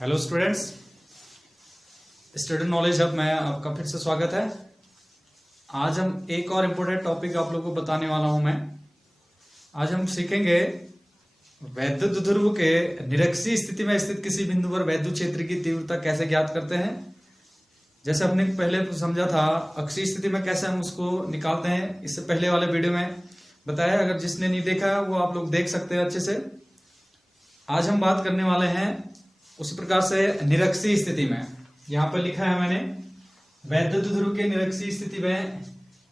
Hello students, student knowledge hub में आपका फिर से स्वागत है। आज हम एक और इम्पोर्टेंट टॉपिक आप लोगों को बताने वाला हूं मैं। आज हम सीखेंगे वैद्युत ध्रुव के निरक्षीय स्थिति में स्थित किसी बिंदु पर वैद्युत क्षेत्र की तीव्रता कैसे ज्ञात करते हैं। जैसे अपने पहले समझा था अक्षीय स्थिति में कैसे हम उसको निकालते हैं, इससे पहले वाले वीडियो में बताया। अगर जिसने नहीं देखा है वो आप लोग देख सकते हैं अच्छे से। आज हम बात करने वाले हैं उसी प्रकार से निरक्षीय स्थिति में। यहां पर लिखा है मैंने वैद्युत ध्रुव के निरक्षीय स्थिति में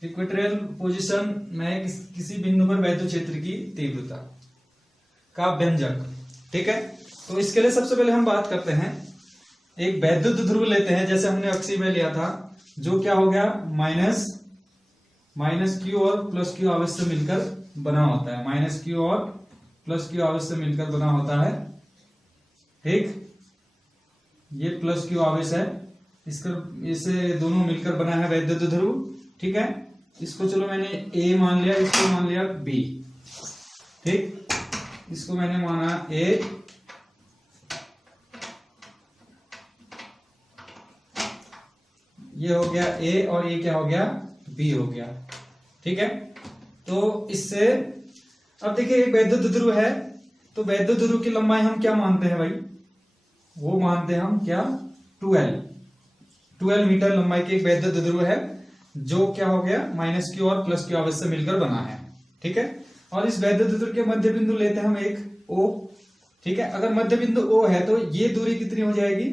इक्वेटोरियल पोजीशन में किसी बिंदु पर वैद्युत क्षेत्र की तीव्रता का व्यंजक। ठीक है, तो इसके लिए सबसे पहले हम बात करते हैं, एक वैद्युत ध्रुव लेते हैं जैसे हमने अक्षीय में लिया था, जो क्या हो गया माइनस क्यू और प्लस क्यू आवेश से मिलकर बना होता है। माइनस क्यू और प्लस क्यू आवेश से मिलकर बना होता है। ठीक, ये प्लस क्यू आवेश है, इसे दोनों मिलकर बना है वैद्युत ध्रुव। ठीक है, इसको चलो मैंने ए मान लिया, इसको मान लिया बी। ठीक, इसको मैंने माना ए, ये हो गया ए और ये क्या हो गया बी हो गया। ठीक है, तो इससे अब देखिए एक वैद्युत ध्रुव है, तो वैद्युत ध्रुव की लंबाई हम क्या मानते हैं भाई, वो मानते हैं हम क्या 12 मीटर लंबाई की एक वैद्युत ध्रुव है, जो क्या हो गया माइनस क्यू और प्लस क्यू आवेश से मिलकर बना है। ठीक है, और इस वैद्युत ध्रुव के मध्य बिंदु लेते हैं हम एक O। ठीक है, अगर मध्य बिंदु O है तो ये दूरी कितनी हो जाएगी,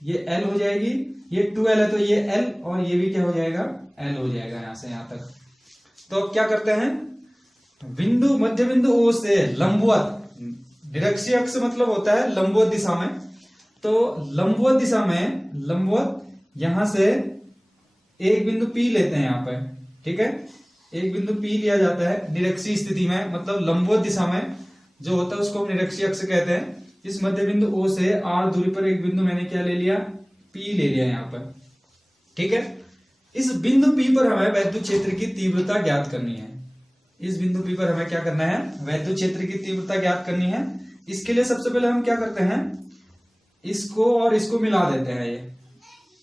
ये L हो जाएगी। ये 2L है तो ये L और ये भी क्या हो जाएगा L हो जाएगा यहां से यहां तक। तो अब क्या करते हैं, बिंदु मध्य बिंदु O से लंबवत, निरक्षीय अक्ष मतलब होता है लंबवत दिशा में, तो लंबवत दिशा में लंबवत यहां से एक बिंदु P लेते हैं यहां पर। ठीक है, एक बिंदु P लिया जाता है निरक्षीय स्थिति में, मतलब लंबवत दिशा में जो होता है उसको हम निरक्षीय अक्ष कहते हैं। इस मध्य बिंदु O से R दूरी पर एक बिंदु मैंने क्या ले लिया, P ले लिया यहां पर। ठीक है, इस बिंदु P पर हमें वैद्युत क्षेत्र की तीव्रता ज्ञात करनी है। इस बिंदु P पर हमें क्या करना है, वैद्युत क्षेत्र की तीव्रता ज्ञात करनी है। इसके लिए सबसे पहले हम क्या करते हैं, इसको और इसको मिला देते हैं। ये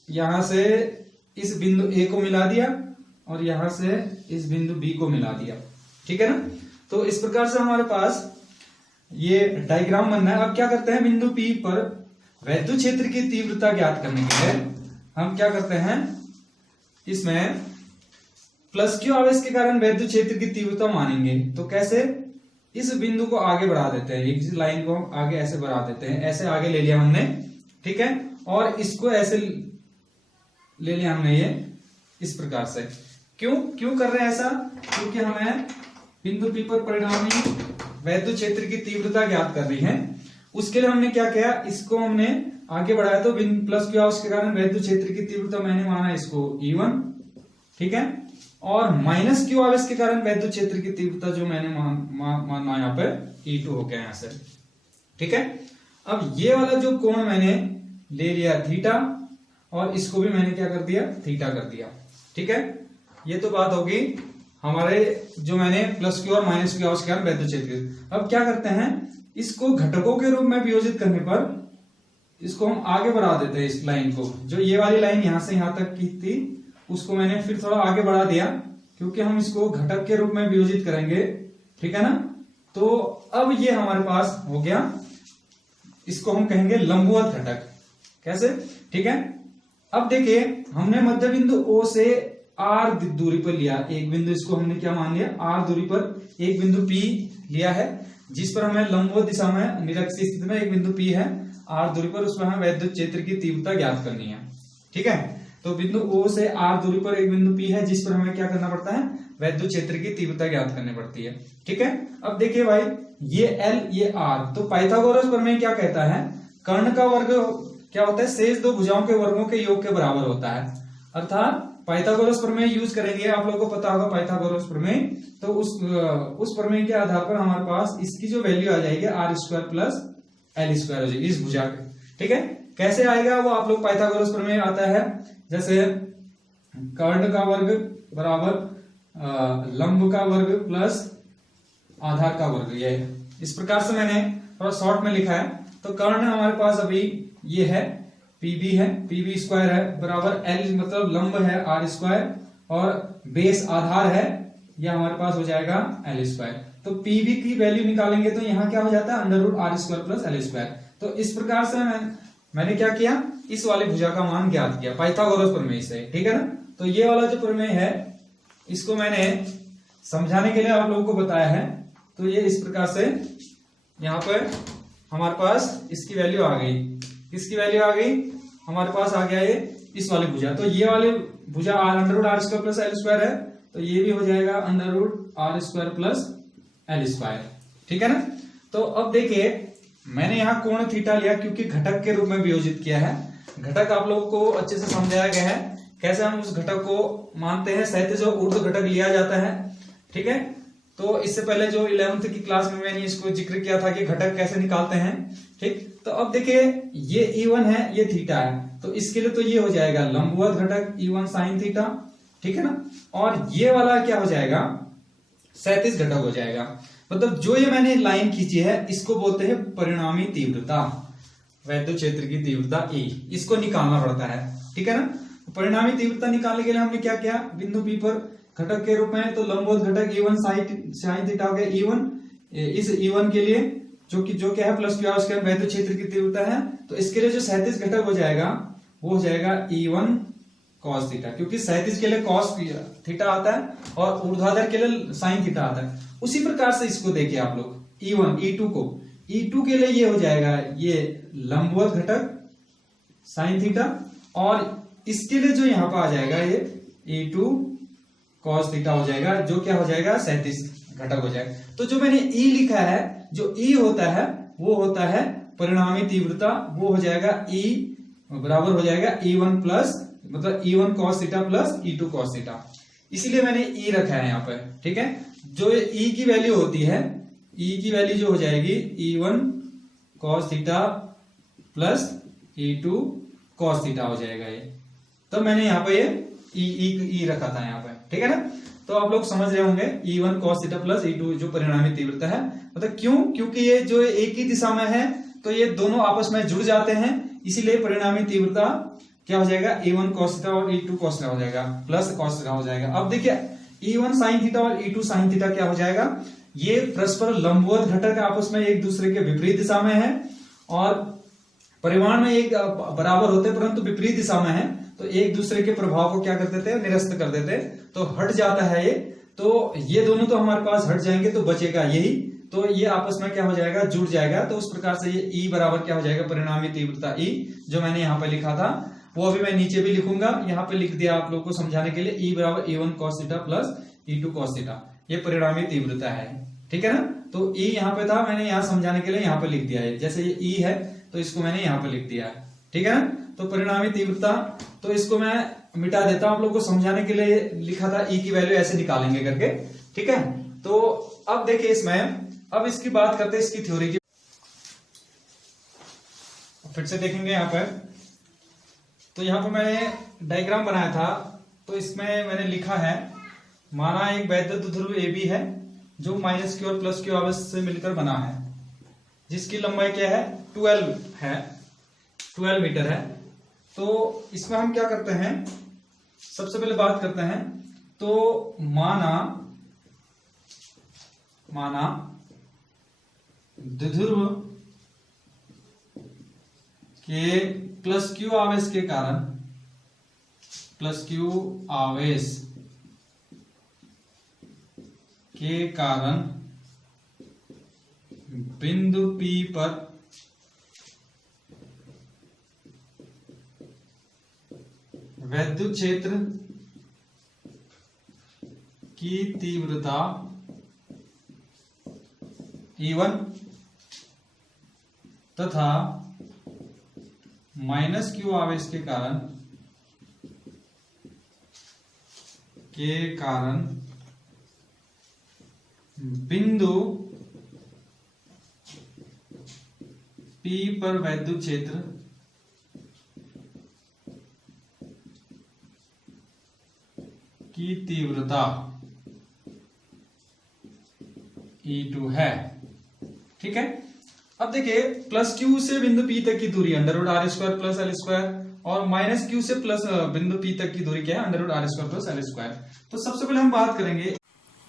यहां से इस बिंदु A को मिला दिया और यहां से इस बिंदु B को मिला दिया। ठीक है ना, तो इस प्रकार से हमारे पास ये डायग्राम बनना है। अब क्या करते हैं, बिंदु P पर वैद्युत क्षेत्र की तीव्रता ज्ञात करने के लिए हम क्या करते हैं, इसमें प्लस क्यू आवेश के कारण वैद्युत क्षेत्र की तीव्रता मानेंगे। तो कैसे, इस बिंदु को आगे बढ़ा देते हैं, इस लाइन को हम आगे ऐसे बढ़ा देते हैं, ऐसे आगे ले लिया हमने। ठीक है, और इसको ऐसे ले लिया हमने, ये इस प्रकार से। क्यों कर रहे हैं ऐसा, क्योंकि हमें बिंदु P पर परिणामी वैद्युत क्षेत्र की तीव्रता ज्ञात कर रही है। उसके लिए हमने क्या किया, इसको हमने आगे बढ़ाया, तो प्लस क्यू आवेश के कारण वैद्युत क्षेत्र की तीव्रता मैंने माना इसको E1। ठीक है, और माइनस क्यू आवेश के कारण वैद्युत क्षेत्र की तीव्रता जो मैंने माना यहाँ पे E2 हो गया यहां से। ठीक है, अब ये वाला जो कोण मैंने ले लिया थीटा, और इसको भी मैंने क्या कर दिया, थीटा कर दिया। ठीक है, ये तो बात होगी हमारे जो मैंने प्लस क्यू और माइनस क्यू आवेश के कारण वैद्युत क्षेत्र। अब क्या करते हैं, इसको घटकों के रूप में वियोजित करने पर इसको हम आगे बढ़ा देते हैं। इस लाइन को, जो ये वाली लाइन यहां से यहां तक की थी, उसको मैंने फिर थोड़ा आगे बढ़ा दिया, क्योंकि हम इसको घटक के रूप में वियोजित करेंगे। ठीक है ना, तो अब ये हमारे पास हो गया, इसको हम कहेंगे लंबवत घटक। कैसे, ठीक है, अब देखिए हमने मध्य बिंदु O से R दूरी पर लिया एक बिंदु, इसको हमने क्या मान लिया, R दूरी पर एक बिंदु P लिया है, जिस पर हमें लंबवत दिशा में निरक्षीय स्थिति में एक बिंदु P है R दूरी पर, उसमें हमें वैद्युत क्षेत्र की तीव्रता ज्ञात करनी है। ठीक है, तो बिंदु O से R दूरी पर एक बिंदु P है, जिस पर हमें क्या करना पड़ता है, वैद्युत क्षेत्र की तीव्रता ज्ञात करनी पड़ती है। ठीक है, अब देखिए भाई, ये L ये R, तो पाइथागोरस प्रमेय क्या कहता है, कर्ण का वर्ग क्या होता है, शेष दो भुजाओं के वर्गों के योग के बराबर होता है। अर्थात पाइथागोरस प्रमेय यूज करेंगे, आप लोगों को पता होगा पाइथागोरस प्रमेय, तो उस प्रमेय के आधार पर हमारे पास इसकी जो वैल्यू आ जाएगी R² प्लस L² हो जाएगी इस भुजा के। ठीक है, कैसे आएगा वो आप लोग, पाइथागोरस प्रमेय आता है जैसे कर्ण का वर्ग बराबर लंब का वर्ग प्लस आधार का वर्ग, ये इस प्रकार से मैंने थोड़ा शॉर्ट में लिखा है। तो कर्ण हमारे पास अभी ये है पीबी है, पीबी स्क्वायर है बराबर एल मतलब लंब है आर स्क्वायर और बेस आधार है, यह हमारे पास हो जाएगा एल स्क्वायर। तो पीबी की वैल्यू निकालेंगे तो यहाँ क्या हो जाता है under root R square plus L square. तो इस प्रकार से मैंने क्या किया, इस वाली भुजा का मान ज्ञात किया पाइथागोरस प्रमेय से, ठीक है ना। तो ये वाला जो प्रमेय है इसको मैंने समझाने के लिए आप लोगों को बताया है। तो ये इस प्रकार से यहाँ पर हमारे पास इसकी वैल्यू आ गई, किसकी वैल्यू आ गई, हमारे पास आ गया ये इस वाली भुजा। तो ये वाली भुजा under root R square plus L square है, तो ये भी हो जाएगा under root R square plus L square, ठीक है ना। तो अब देखिए मैंने यहाँ कोण थीटा लिया क्योंकि घटक के रूप में वियोजित किया है। घटक आप लोगों को अच्छे से समझाया गया है कैसे हम उस घटक को मानते हैं, क्षैतिज और ऊर्ध्व घटक लिया जाता है, ठीक है। तो इससे पहले जो 11th की क्लास में मैंने इसको जिक्र किया था कि घटक कैसे निकालते हैं, ठीक। तो अब देखिए ये E1 है, ये थीटा है, तो इसके लिए तो ये हो जाएगा लंबवत घटक E1 साइन थीटा, ठीक है ना। और ये वाला क्या हो जाएगा, क्षैतिज घटक हो जाएगा। मतलब जो ये मैंने लाइन खींची है इसको बोलते हैं परिणामी तीव्रता, वैद्युत क्षेत्र की तीव्रता E, इसको निकालना पड़ता है, ठीक है ना। परिणामी तीव्रता निकालने के लिए हमने क्या किया, बिंदु P पर घटक के रूप में तो लंबवत घटक E1 साइन थीटा हो गया E1, इस E1 के लिए जो क्या है प्लस Q उसके वैद्युत क्षेत्र की तीव्रता है। तो इसके लिए जो क्षैतिज घटक हो जाएगा वो हो जाएगा E1 cos थीटा, क्योंकि क्षैतिज के लिए cos थीटा आता है और ऊर्ध्वाधर के लिए साइन थीटा आता है। उसी प्रकार से इसको देखिए आप लोग E1 E2 को, E2 के लिए ये हो जाएगा ये लंबवत घटक साइन थीटा और इसके लिए जो यहाँ पर आ जाएगा ये E2 cos थीटा हो जाएगा, जो क्या हो जाएगा क्षैतिज घटक हो जाएगा। तो जो मैंने E लिखा है, जो E होता है वो होता है परिणामी तीव्रता, वो हो जाएगा E बराबर हो जाएगा E1 प्लस मतलब E1 cos theta plus E2 cos theta, इसीलिए मैंने E रखा है यहाँ पर, ठीक है। जो E की वैल्यू होती है, E की वैल्यू जो हो जाएगी E1 cos theta plus E2 cos theta हो जाएगा ये। तो मैंने यहाँ पे ये E रखा था यहाँ पे, ठीक है ना। तो आप लोग समझ रहे होंगे E1 cos theta plus E2 जो परिणामी तीव्रता है, मतलब क्यों, क्योंकि ये जो एक ही दिशा में है तो ये दोनों आपस में जुड़ जाते हैं, इसीलिए परिणामी तीव्रता क्या हो जाएगा E1 cos थीटा और E2 cos थीटा हो जाएगा प्लस cos थीटा हो जाएगा। अब देखिए E1 sin थीटा और E2 sin थीटा क्या हो जाएगा, ये परस्पर लंबवत घटक आपस में एक दूसरे के विपरीत दिशा में है और परिमाण में एक बराबर होते परंतु विपरीत दिशा में है, तो एक दूसरे के प्रभाव को क्या कर देते हैं, निरस्त कर देते हैं, तो हट जाता है ये। तो ये दोनों तो हमारे पास हट जाएंगे तो बचेगा यही, तो ये आपस में क्या हो जाएगा, जुड़ जाएगा। तो उस प्रकार से ये E बराबर क्या हो जाएगा, परिणामी तीव्रता E, जो मैंने यहाँ पे लिखा था वो अभी मैं नीचे भी लिखूंगा, यहाँ पे लिख दिया आप लोग को समझाने के लिए। E बराबर E1 cos theta plus E2 cos theta, ये परिणामी तीव्रता है, ठीक है ना। तो E यहाँ पे था, मैंने यहाँ समझाने के लिए यहाँ पे लिख दिया है, जैसे ये E है तो इसको मैंने यहाँ पे लिख दिया है, ठीक है ना। तो परिणामी तीव्रता, तो इसको मैं मिटा देता हूं, आप लोग को समझाने के लिए लिखा था E की वैल्यू ऐसे निकालेंगे करके, ठीक है। तो अब देखिए इसमें, अब इसकी बात करते हैं इसकी थ्योरी की, फिर से देखेंगे यहाँ पर। तो यहाँ पर मैंने डायग्राम बनाया था, तो इसमें मैंने लिखा है, माना एक वैद्युत ध्रुव AB है जो माइनस Q और प्लस Q आवेश से मिलकर बना है, जिसकी लंबाई क्या है 12 मीटर है। तो इसमें हम क्या करते हैं, सबसे पहले बात करते हैं, तो माना द्विध्रुव के प्लस Q आवेश के कारण, प्लस Q आवेश के कारण बिंदु P पर वैद्युत क्षेत्र की तीव्रता E1 तथा माइनस Q आवेश के कारण बिंदु P पर वैद्युत क्षेत्र की तीव्रता E2 है, ठीक है। अब देखिए प्लस क्यू से बिंदु पी तक की दूरी under root R square plus L square, और माइनस क्यू से प्लस बिंदु पी तक की दूरी क्या है, under root R square plus L square. तो सबसे पहले हम बात करेंगे,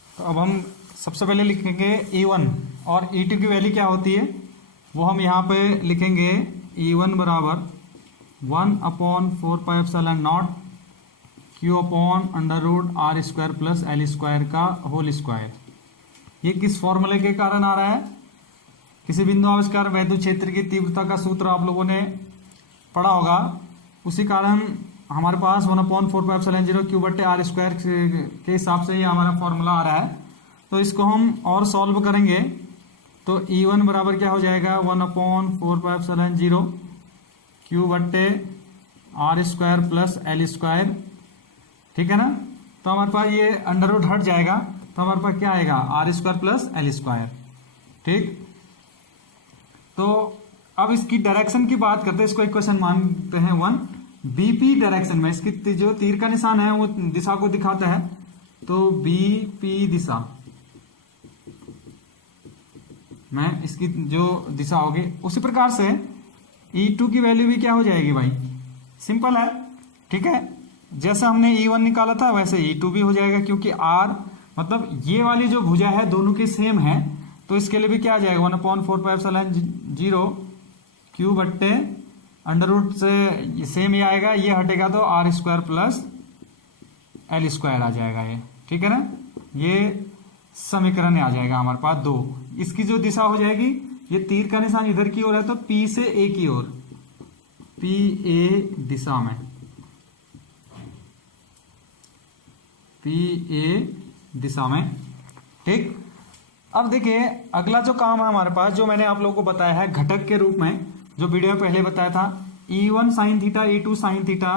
तो अब हम सबसे पहले लिखेंगे E1 और E2 की वैल्यू क्या होती है वो हम यहाँ पे लिखेंगे। E1 बराबर 1/4πε0 Q upon under root R square plus L square का होल स्क्वायर। ये किस फॉर्मूले के कारण आ रहा है, किसी बिंदु आविष्कार वैद्युत क्षेत्र की तीव्रता का सूत्र आप लोगों ने पढ़ा होगा, उसी कारण हमारे पास 1/4πε0 Q/r स्क्वायर के हिसाब से ये हमारा फॉर्मूला आ रहा है। तो इसको हम और सॉल्व करेंगे तो E1 बराबर क्या हो जाएगा 1/4πε0 Q/r square plus L square, ठीक है ना। तो हमारे पास ये अंडर रूट हट जाएगा तो हमारे पास क्या आएगा R square plus L square, ठीक। तो अब इसकी डायरेक्शन की बात करते हैं, इसको इक्वेशन मानते हैं 1। बीपी डायरेक्शन में इसकी जो तीर का निशान है वो दिशा को दिखाता है, तो बीपी दिशा में इसकी जो दिशा होगी, उसी प्रकार से E2 की वैल्यू भी क्या हो जाएगी भाई, सिंपल है, ठीक है। जैसे हमने E1 निकाला था वैसे E2 भी हो जाएगा, क्योंकि R मतलब ये वाली जो भुजा है दोनों की सेम है, तो इसके लिए भी क्या आ जाएगा 1/4πε0 Q/अंडर रूट से सेम ही आएगा, ये हटेगा तो r square plus L square आ जाएगा ये, ठीक है ना। ये समीकरण आ जाएगा हमारे पास 2। इसकी जो दिशा हो जाएगी, ये तीर का निशान इधर की ओर है तो P से A की ओर, P A दिशा में, P A दिशा में, ठीक। अब देखिए अगला जो काम है हमारे पास, जो मैंने आप लोगों को बताया है घटक के रूप में, जो वीडियो में पहले बताया था, E1 sine theta E2 sine theta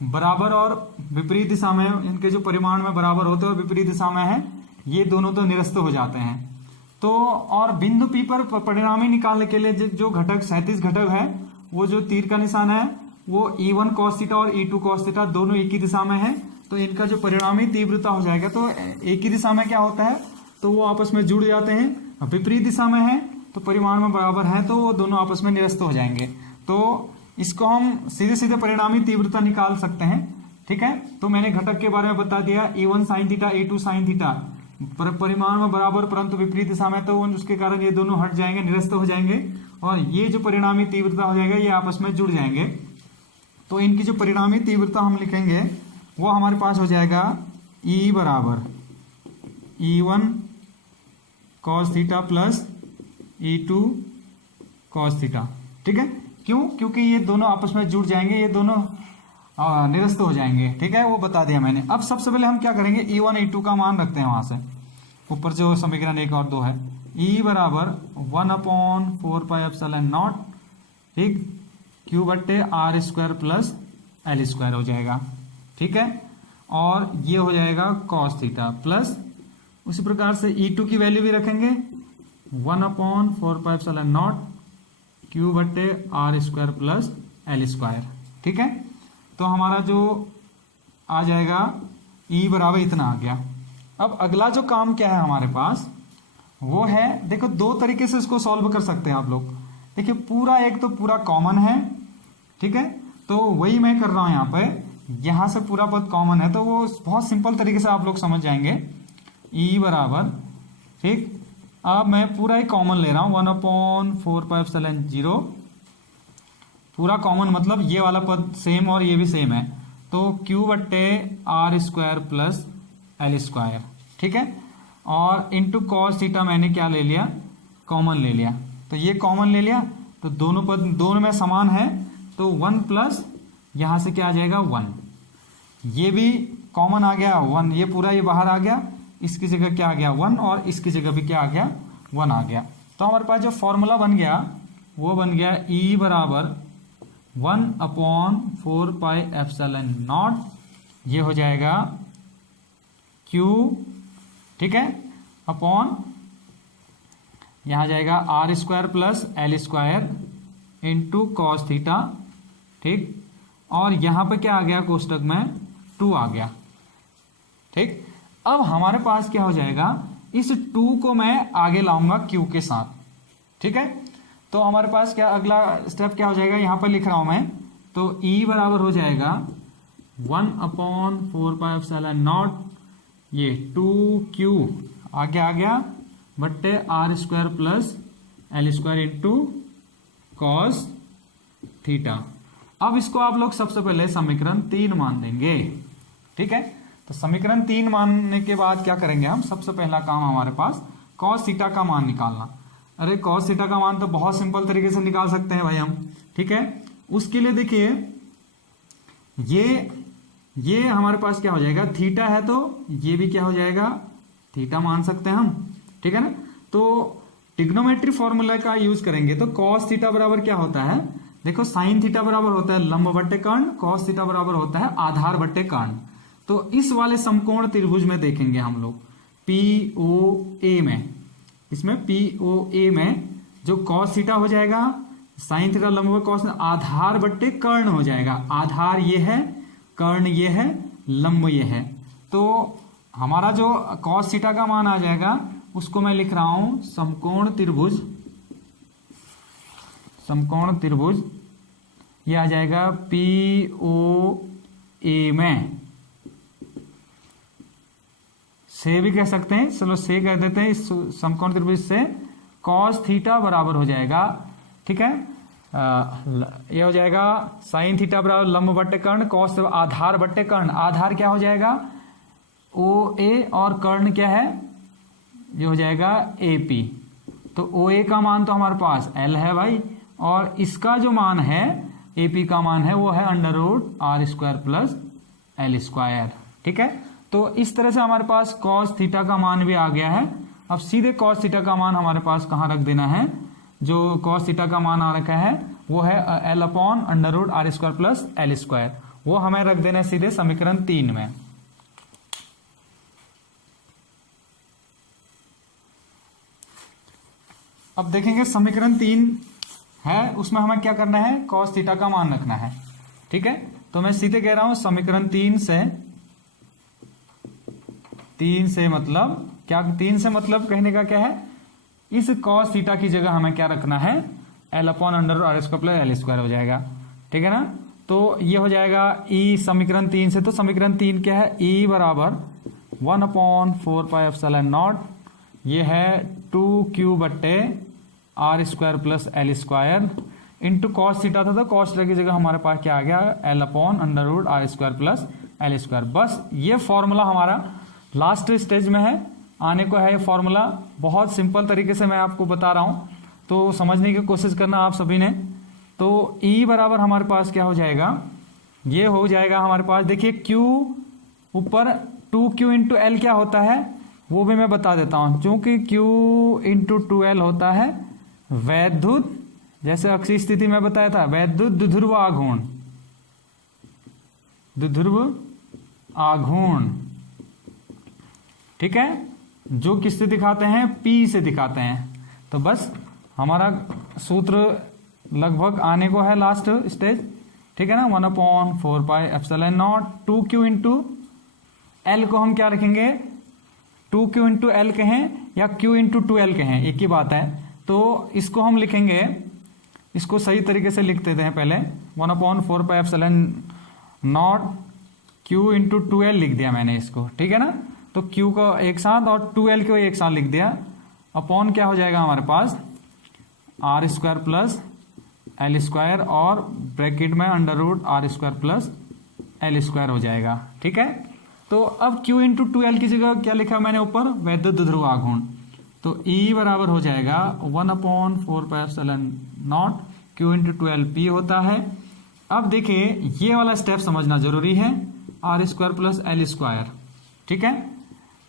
बराबर और विपरीत दिशा में, इनके जो परिमाण में बराबर होते हैं और विपरीत दिशा में है, ये दोनों तो निरस्त हो जाते हैं। तो और बिंदु P पर परिणामी निकालने के लिए जो घटक 37 घटक है, वो जो तीर का निशान है वो E1 cos थीटा और E2 cos थीटा दोनों एक ही दिशा में है, तो इनका जो परिणामी तीव्रता हो जाएगा, तो एक ही दिशा में क्या होता है तो वो आपस में जुड़ जाते हैं। विपरीत दिशा में है तो परिमाण में बराबर है तो वो दोनों आपस में निरस्त हो जाएंगे। तो इसको हम सीधे सीधे परिणामी तीव्रता निकाल सकते हैं, ठीक है। तो मैंने घटक के बारे में बता दिया, E1 sine theta E2 sine theta परिमाण में बराबर परंतु विपरीत दिशा में, तो उसके कारण ये दोनों हट जाएंगे, निरस्त हो जाएंगे, और ये जो परिणामी तीव्रता हो जाएगा ये आपस में जुड़ जाएंगे। तो इनकी जो परिणामी तीव्रता हम लिखेंगे वो हमारे पास हो जाएगा E बराबर E1 cos theta plus E2 cos theta, ठीक है। क्यों, क्योंकि ये दोनों आपस में जुड़ जाएंगे, ये दोनों निरस्त हो जाएंगे, ठीक है, वो बता दिया मैंने। अब सबसे पहले हम क्या करेंगे, E1 E2 का मान रखते हैं वहां से, ऊपर जो समीकरण 1 और 2 है, E बराबर 1/4πε0, ठीक, Q/r square plus L square हो जाएगा, ठीक है। और ये हो जाएगा cos थीटा प्लस, उसी प्रकार से E2 की वैल्यू भी रखेंगे 1/4πε0 Q/r square plus L square, ठीक है। तो हमारा जो आ जाएगा E बराबर इतना आ गया। अब अगला जो काम क्या है हमारे पास वो है, देखो दो तरीके से इसको सॉल्व कर सकते हैं आप लोग। देखिए पूरा एक तो पूरा कॉमन है, ठीक है, तो वही मैं कर रहा हूं यहाँ पे, यहां से पूरा पद कॉमन है तो वो बहुत सिंपल तरीके से आप लोग समझ जाएंगे। E बराबर, ठीक, अब मैं पूरा ही कॉमन ले रहा हूं 1/4πε0, पूरा कॉमन मतलब ये वाला पद सेम और ये भी सेम है, तो Q/r square plus L square, ठीक है। और इंटू cos थीटा मैंने क्या ले लिया, कॉमन ले लिया, तो ये कॉमन ले लिया तो दोनों पद दोनों में समान है, तो 1 प्लस यहां से क्या आ जाएगा 1, ये भी कॉमन आ गया 1, ये पूरा ये बाहर आ गया, इसकी जगह क्या आ गया 1 और इसकी जगह भी क्या आ गया 1 आ गया। तो हमारे पास जो फॉर्मूला बन गया वो बन गया E बराबर 1/4πε0, ये हो जाएगा Q, ठीक है, अपॉन यहां जाएगा R square plus L square into cos theta, ठीक, और यहां पे क्या आ गया कोष्टक में 2 आ गया, ठीक। अब हमारे पास क्या हो जाएगा, इस 2 को मैं आगे लाऊंगा Q के साथ, ठीक है। तो तो हमारे पास क्या अगला स्टेप क्या हो जाएगा, यहां पर लिख रहा हूं मैं, तो E बराबर हो जाएगा 1/4πε0 ये 2Q आगे आ गया बट्टे R² plus L² into cos theta. अब इसको आप लोग सबसे पहले समीकरण 3 मान देंगे। ठीक है, तो समीकरण 3 मानने के बाद क्या करेंगे हम, सबसे पहला काम हमारे पास कॉस थीटा का मान निकालना। अरे कॉस थीटा का मान तो बहुत सिंपल तरीके से निकाल सकते हैं भाई हम। ठीक है, उसके लिए देखिए ये हमारे पास क्या हो जाएगा, थीटा है तो ये भी क्या हो जाएगा, थीटा मान सकते हैं हम। ठीक है ना, तो ट्रिग्नोमेट्री फॉर्मूला का यूज करेंगे तो कॉस थीटा बराबर क्या होता है, देखो साइन थीटा बराबर होता है लंब बट्टे कर्ण, कॉस थीटा बराबर होता है आधार बट्टे कर्ण। तो इस वाले समकोण त्रिभुज में देखेंगे हम लोग POA में, इसमें POA में जो कॉस थीटा हो जाएगा साइन थीटा लंब कॉस आधार बट्टे कर्ण हो जाएगा। आधार ये है, कर्ण ये है, लंब ये है। तो हमारा जो कॉस थीटा का मान आ जाएगा उसको मैं लिख रहा हूं समकोण त्रिभुज, समकोण त्रिभुज ये आ जाएगा POA में, से भी कह सकते हैं, चलो से कह देते हैं। इस समकोण त्रिभुज से कॉस थीटा बराबर हो जाएगा। ठीक है, ये हो जाएगा साइन थीटा बराबर लंब बट्टे कर्ण, कॉस आधार बट्टे कर्ण, आधार क्या हो जाएगा OA और कर्ण क्या है, ये हो जाएगा AP। तो OA का मान तो हमारे पास L है भाई, और इसका जो मान है AP का मान है वो है √R² प्लस L²। ठीक है, तो इस तरह से हमारे पास कॉस थीटा का मान भी आ गया है। अब सीधे कॉस थीटा का मान हमारे पास कहाँ रख देना है, जो कॉस थीटा का मान आ रखा है वो है L/√R² प्लस L², वो हमें रख देना है सीधे समीकरण 3 में। अब देखेंगे समीकरण 3 है, उसमें हमें क्या करना है, कॉस थीटा का मान रखना है। ठीक है, तो मैं सीधे कह रहा हूं समीकरण 3 से मतलब क्या, 3 से मतलब कहने का क्या है, इस कॉस थीटा की जगह हमें क्या रखना है L/√R² प्लस L² हो जाएगा। ठीक है ना, तो ये हो जाएगा E समीकरण 3 से। तो समीकरण 3 क्या है, E बराबर 1/4πε0 ये है 2Q बट्टे R² plus L² into cos theta था, तो कॉस थीटा की जगह हमारे पास क्या आ गया L/√R² प्लस L²। बस ये फॉर्मूला हमारा लास्ट स्टेज में है, आने को है ये फॉर्मूला। बहुत सिंपल तरीके से मैं आपको बता रहा हूं, तो समझने की कोशिश करना आप सभी ने। तो E बराबर हमारे पास क्या हो जाएगा, ये हो जाएगा हमारे पास, देखिए Q ऊपर 2Q इंटू L क्या होता है वो भी मैं बता देता हूं। चूंकि Q इंटू 2L होता है वैद्युत, जैसे अक्षीय स्थिति में बताया था, वैद्युत द्विध्रुव आघूर्ण, द्विध्रुव आघूर्ण। ठीक है, जो किससे दिखाते हैं, P से दिखाते हैं। तो बस हमारा सूत्र लगभग आने को है लास्ट स्टेज। ठीक है ना, 1/4πε0 2Q इंटू L को हम क्या रखेंगे, 2Q इंटू L कहें या Q इंटू 2L कहें, एक ही बात है। तो इसको हम लिखेंगे, इसको सही तरीके से लिख देते हैं पहले, 1/4πε0 Q इंटू 2L लिख दिया मैंने इसको। ठीक है ना, तो Q को एक साथ और 2L को एक साथ लिख दिया, अपॉन क्या हो जाएगा हमारे पास R² प्लस L² और ब्रैकेट में √R² प्लस L² हो जाएगा। ठीक है, तो अब Q इंटू 2L की जगह क्या लिखा मैंने ऊपर, वैद्युत द्विध्रुव आघूर्ण। तो E बराबर हो जाएगा 1/4πε0 Q इंटू 2L P होता है। अब देखिए ये वाला स्टेप समझना जरूरी है, R² प्लस L²। ठीक है,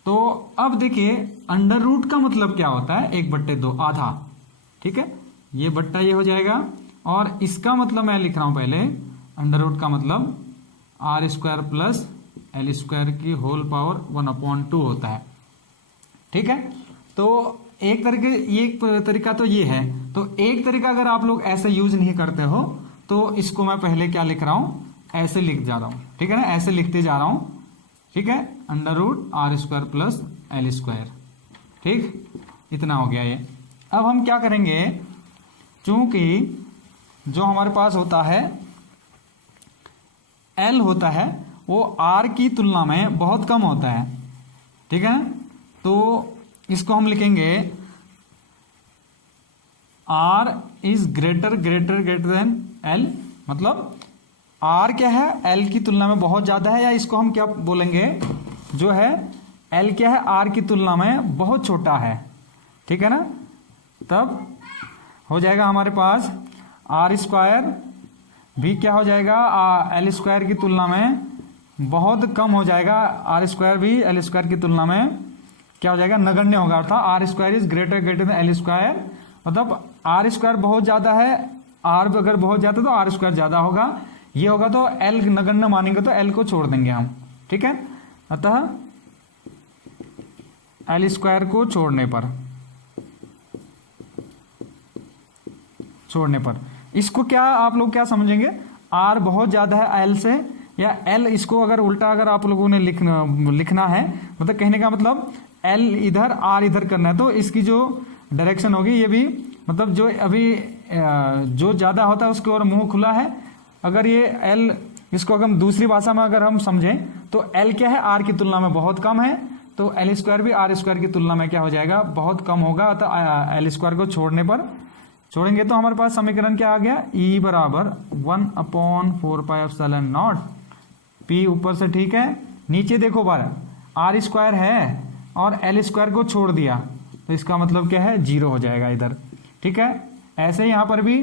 तो अब देखिए अंडर रूट का मतलब क्या होता है, 1/2 आधा। ठीक है, ये बट्टा ये हो जाएगा, और इसका मतलब मैं लिख रहा हूं पहले, अंडर रूट का मतलब R² प्लस L² की होल पावर 1/2 होता है। ठीक है, तो एक तरीका तो ये है। तो एक तरीका अगर आप लोग ऐसे यूज नहीं करते हो तो इसको मैं पहले क्या लिख रहा हूं, ऐसे लिख जा रहा हूं। ठीक है ना, ऐसे लिखते जा रहा हूं। ठीक है, √R² प्लस L²। ठीक, इतना हो गया ये। अब हम क्या करेंगे, चूंकि जो हमारे पास होता है L होता है वो R की तुलना में बहुत कम होता है, ठीक है। तो इसको हम लिखेंगे R is greater than L, मतलब R क्या है L की तुलना में बहुत ज्यादा है, या इसको हम क्या बोलेंगे, जो है L क्या है R की तुलना में बहुत छोटा है, ठीक है ना। तब हो जाएगा हमारे पास R स्क्वायर भी क्या हो जाएगा L स्क्वायर की तुलना में बहुत कम हो जाएगा, R स्क्वायर भी L स्क्वायर की तुलना में क्या हो जाएगा, नगण्य होगा, अर्थात R square is greater than L square, मतलब R स्क्वायर बहुत ज्यादा है, R अगर बहुत ज्यादा तो R स्क्वायर ज्यादा होगा, ये होगा तो L नगण्य मानेंगे तो L को छोड़ देंगे हम, ठीक है। अतः L स्क्वायर को छोड़ने पर इसको क्या आप लोग क्या समझेंगे, R बहुत ज्यादा है L से, या L इसको अगर उल्टा अगर आप लोगों ने लिखना है, मतलब कहने का मतलब L इधर R इधर करना है, तो इसकी जो डायरेक्शन होगी ये भी, मतलब जो अभी जो ज्यादा होता है उसकी ओर मुंह खुला है, अगर ये L इसको अगर हम दूसरी भाषा में अगर हम समझें तो L क्या है R की तुलना में बहुत कम है, तो L स्क्वायर भी R स्क्वायर की तुलना में क्या हो जाएगा, बहुत कम होगा। अतः L स्क्वायर को छोड़ेंगे तो हमारे पास समीकरण क्या आ गया, E बराबर 1/4πε0 P ऊपर से, ठीक है। नीचे देखो बार R स्क्वायर है और L स्क्वायर को छोड़ दिया तो इसका मतलब क्या है, 0 हो जाएगा इधर, ठीक है। ऐसे ही यहां पर भी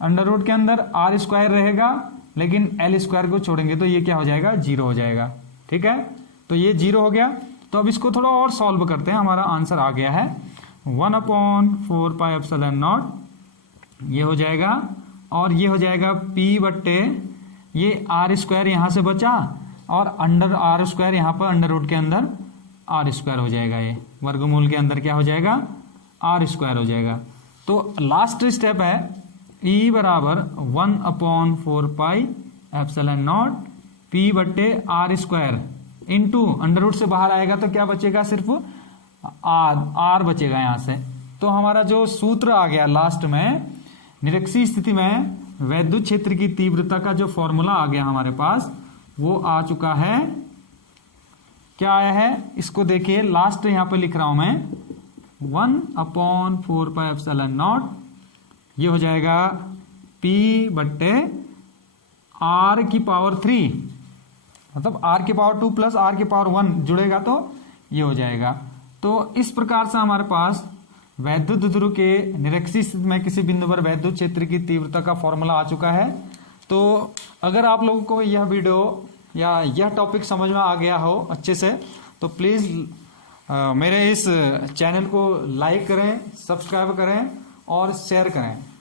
अंडर रूट के अंदर R स्क्वायर रहेगा, लेकिन L स्क्वायर को छोड़ेंगे तो ये क्या हो जाएगा, 0 हो जाएगा, ठीक है। तो ये 0 हो गया। तो अब इसको थोड़ा और सॉल्व करते हैं, हमारा आंसर आ गया है 1/4πε0, ये हो जाएगा, और ये हो जाएगा P बट्टे ये R स्क्वायर यहां से बचा, और अंडर R स्क्वायर यहां पर अंडर रूट के अंदर R स्क्वायर हो जाएगा, ये वर्गमूल के अंदर क्या हो जाएगा, R स्क्वायर हो जाएगा। तो लास्ट स्टेप है E बराबर 1/4πε0 P बट्टे R square into under root से बाहर आएगा तो क्या बचेगा, सिर्फ R बचेगा यहां से। तो हमारा जो सूत्र आ गया लास्ट में, निरक्षीय स्थिति में वैद्युत क्षेत्र की तीव्रता का जो फॉर्मूला आ गया हमारे पास, वो आ चुका है, क्या आया है, इसको देखिए लास्ट यहां पर लिख रहा हूं मैं 1/4πε0, ये हो जाएगा P बट्टे R की पावर 3, मतलब R की पावर 2 प्लस R की पावर 1 जुड़ेगा तो ये हो जाएगा। तो इस प्रकार से हमारे पास वैद्युत ध्रुव के निरक्षीय स्थिति में किसी बिंदु पर वैद्युत क्षेत्र की तीव्रता का फॉर्मूला आ चुका है। तो अगर आप लोगों को यह वीडियो या यह टॉपिक समझ में आ गया हो अच्छे से, तो प्लीज़ मेरे इस चैनल को लाइक करें, सब्सक्राइब करें और शेयर करें।